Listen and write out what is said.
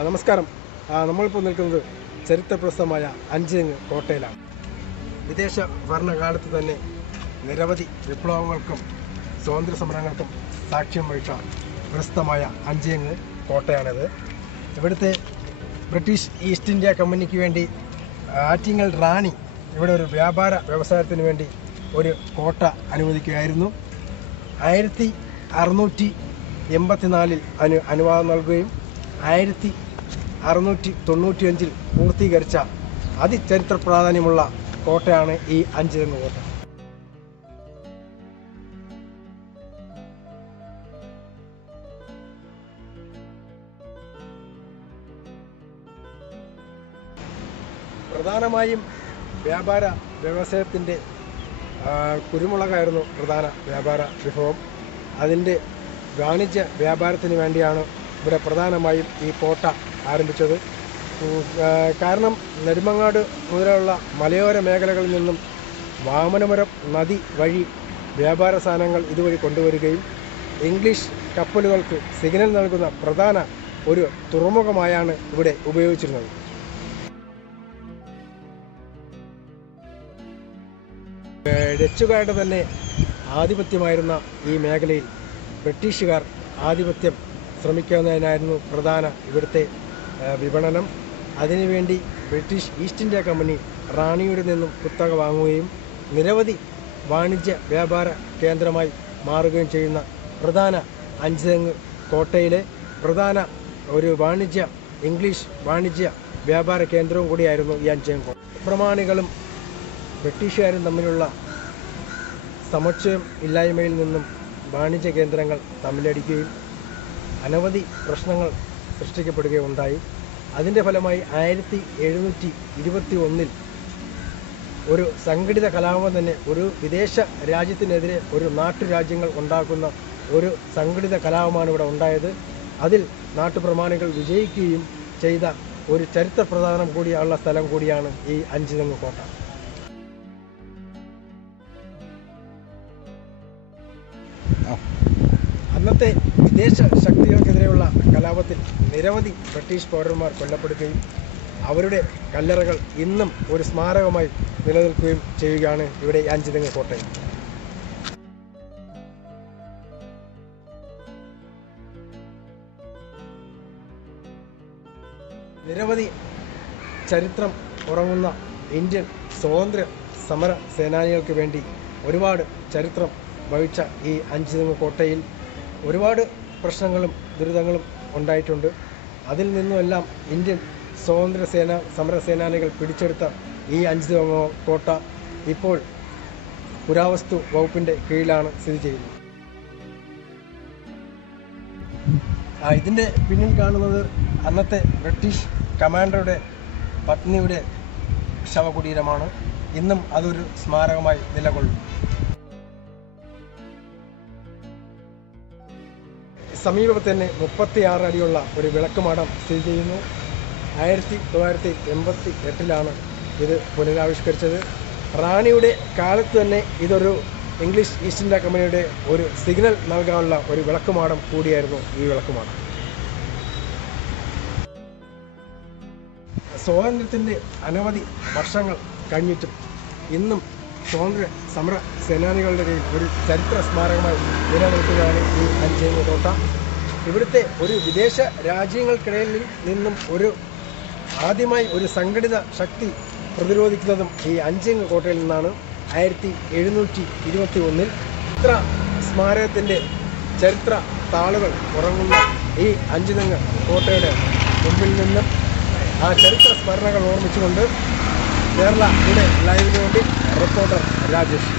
നമസ്കാരം. നമ്മളിപ്പോൾ നിൽക്കുന്നത് ചരിത്രപ്രസിദ്ധമായ അഞ്ചേങ്ങ് കോട്ടയിലാണ്. വിദേശ ഭരണകാലത്ത് തന്നെ നിരവധി വിപ്ലവങ്ങൾക്കും സ്വാതന്ത്ര്യ സമരങ്ങൾക്കും സാക്ഷ്യം വഹിച്ച പ്രസിദ്ധമായ അഞ്ചേങ്ങ് കോട്ടയാണിത്. ഇവിടുത്തെ ബ്രിട്ടീഷ് ഈസ്റ്റ് ഇന്ത്യ കമ്പനിക്ക് വേണ്ടി ആറ്റിങ്ങൽ റാണി ഇവിടെ ഒരു വ്യാപാര വ്യവസായത്തിന് വേണ്ടി ഒരു കോട്ട അനുവദിക്കുകയായിരുന്നു. ആയിരത്തി അറുന്നൂറ്റി എൺപത്തിനാലിൽ അനു അനുവാദം നൽകുകയും ആയിരത്തി അറുന്നൂറ്റി തൊണ്ണൂറ്റിയഞ്ചിൽ പൂർത്തീകരിച്ച അതിചരിത്ര പ്രാധാന്യമുള്ള കോട്ടയാണ് ഈ അഞ്ചുതെങ്ങ് കോട്ട. പ്രധാനമായും വ്യാപാര വ്യവസായത്തിന്റെ കുരുമുളകായിരുന്നു പ്രധാന വ്യാപാര വിഭവം. അതിന്റെ വാണിജ്യ വ്യാപാരത്തിന് വേണ്ടിയാണ് ഇവിടെ പ്രധാനമായും ഈ കോട്ട ആരംഭിച്ചത്. കാരണം നെടുമങ്ങാട് മുതലുള്ള മലയോര മേഖലകളിൽ നിന്നും വാമനപുരം നദി വഴി വ്യാപാര സാധനങ്ങൾ ഇതുവഴി കൊണ്ടുവരികയും ഇംഗ്ലീഷ് കപ്പലുകൾക്ക് സിഗ്നൽ നൽകുന്ന പ്രധാന ഒരു തുറമുഖമായാണ് ഇവിടെ ഉപയോഗിച്ചിരുന്നത്. ഡച്ചുകാരുടെ തന്നെ ആധിപത്യമായിരുന്ന ഈ മേഖലയിൽ ബ്രിട്ടീഷുകാർ ആധിപത്യം ശ്രമിക്കുന്നതിനായിരുന്നു പ്രധാന ഇവിടുത്തെ വിപണനം. അതിനുവേണ്ടി ബ്രിട്ടീഷ് ഈസ്റ്റ് ഇന്ത്യ കമ്പനി റാണിയുടെ നിന്നും കുത്തക വാങ്ങുകയും നിരവധി വാണിജ്യ വ്യാപാര കേന്ദ്രമായി മാറുകയും ചെയ്യുന്ന പ്രധാന അഞ്ചുതെങ്ങ് കോട്ടയിലെ പ്രധാന ഒരു വാണിജ്യ ഇംഗ്ലീഷ് വാണിജ്യ വ്യാപാര കേന്ദ്രവും കൂടിയായിരുന്നു ഈ കോട്ട. പ്രമാണികളും ബ്രിട്ടീഷുകാരും തമ്മിലുള്ള സമുച്ചയം ഇല്ലായ്മയിൽ നിന്നും വാണിജ്യ കേന്ദ്രങ്ങൾ തമ്മിലടിക്കുകയും അനവധി പ്രശ്നങ്ങൾ സൃഷ്ടിക്കപ്പെടുകയുണ്ടായി. അതിന്റെ ഫലമായി ആയിരത്തി എഴുന്നൂറ്റി ഇരുപത്തി ഒന്നിൽ ഒരു സംഘടിത കലാപം തന്നെ ഒരു വിദേശ രാജ്യത്തിനെതിരെ ഒരു നാട്ടുരാജ്യങ്ങൾ ഉണ്ടാക്കുന്ന ഒരു സംഘടിത കലാപമാണ് ഇവിടെ ഉണ്ടായത്. അതിൽ നാട്ടുപ്രമാണികൾ വിജയിക്കുകയും ചെയ്ത ഒരു ചരിത്ര പ്രധാനം കൂടിയുള്ള സ്ഥലം കൂടിയാണ് ഈ അഞ്ചുതെങ്ങ് കോട്ട. അന്നത്തെ വിദേശ ശക്തികൾക്കെതിരെയുള്ള കലാപത്തിൽ നിരവധി ബ്രിട്ടീഷ് പൗരന്മാർ കൊല്ലപ്പെടുകയും അവരുടെ കല്ലറകൾ ഇന്നും ഒരു സ്മാരകമായി നിലനിൽക്കുകയും ചെയ്യുകയാണ് ഇവിടെ അഞ്ചുതെങ്ങ് കോട്ടയിൽ നിരവധി ചരിത്രം ഉറങ്ങുന്ന ഇന്ത്യൻ സ്വാതന്ത്ര്യ സമര സേനാനികൾക്ക് വേണ്ടി ഒരുപാട് ചരിത്രം വഹിച്ച ഈ അഞ്ചുതെങ്ങ് കോട്ടയിൽ ഒരുപാട് പ്രശ്നങ്ങളും ദുരിതങ്ങളും ഉണ്ടായിട്ടുണ്ട്. അതിൽ നിന്നുമെല്ലാം ഇന്ത്യൻ സ്വാതന്ത്ര്യ സേന സമര സേനാനികൾ പിടിച്ചെടുത്ത ഈ അഞ്ച് കോട്ട ഇപ്പോൾ പുരാവസ്തു വകുപ്പിന്റെ കീഴിലാണ് സ്ഥിതി ചെയ്യുന്നത്. ഇതിന്റെ പിന്നിൽ കാണുന്നത് അന്നത്തെ ബ്രിട്ടീഷ് കമാൻഡറുടെ പത്നിയുടെ ശവകുടീരമാണ്. ഇന്നും അതൊരു സ്മാരകമായി നിലകൊള്ളും സമീപത്ത് തന്നെ മുപ്പത്തിയാറ് അടിയുള്ള ഒരു വിളക്കുമാടം സ്ഥിതി ചെയ്യുന്നു. ആയിരത്തി തൊള്ളായിരത്തി എൺപത്തി എട്ടിലാണ് ഇത് പുനരാവിഷ്കരിച്ചത്. റാണിയുടെ കാലത്ത് തന്നെ ഇതൊരു ഇംഗ്ലീഷ് ഈസ്റ്റ് ഇന്ത്യ കമ്പനിയുടെ ഒരു സിഗ്നൽ നൽകാനുള്ള ഒരു വിളക്കുമാടം കൂടിയായിരുന്നു ഈ വിളക്കുമാടം. സ്വാതന്ത്ര്യത്തിന്റെ അനവധി വർഷങ്ങൾ കഴിഞ്ഞിട്ടും ഇന്നും സ്വാതന്ത്ര്യ സമര സേനാനികളുടെ ഒരു ചരിത്ര സ്മാരകമായി നിലനിൽക്കുകയാണ് ഈ അഞ്ചേരി കോട്ട ഇവിടുത്തെ ഒരു വിദേശ രാജ്യങ്ങൾക്കിടയിൽ നിന്നും ഒരു ആദ്യമായി ഒരു സംഘടിത ശക്തി പ്രതിരോധിക്കുന്നതും ഈ അഞ്ചേങ്ങ് കോട്ടയിൽ നിന്നാണ് ആയിരത്തി എഴുന്നൂറ്റി ഇരുപത്തി ഒന്നിൽ ചരിത്ര സ്മാരകത്തിന്റെ ചരിത്ര താളുകൾ ഉറങ്ങുന്ന ഈ അഞ്ചുതെങ്ങ് കോട്ടയുടെ മുമ്പിൽ നിന്നും ആ ചരിത്ര സ്മരണകൾ ഓർമ്മിച്ചുകൊണ്ട് കേരള ടുഡേ ലൈവിന് വേണ്ടി റിപ്പോർട്ടർ രാജേഷ്.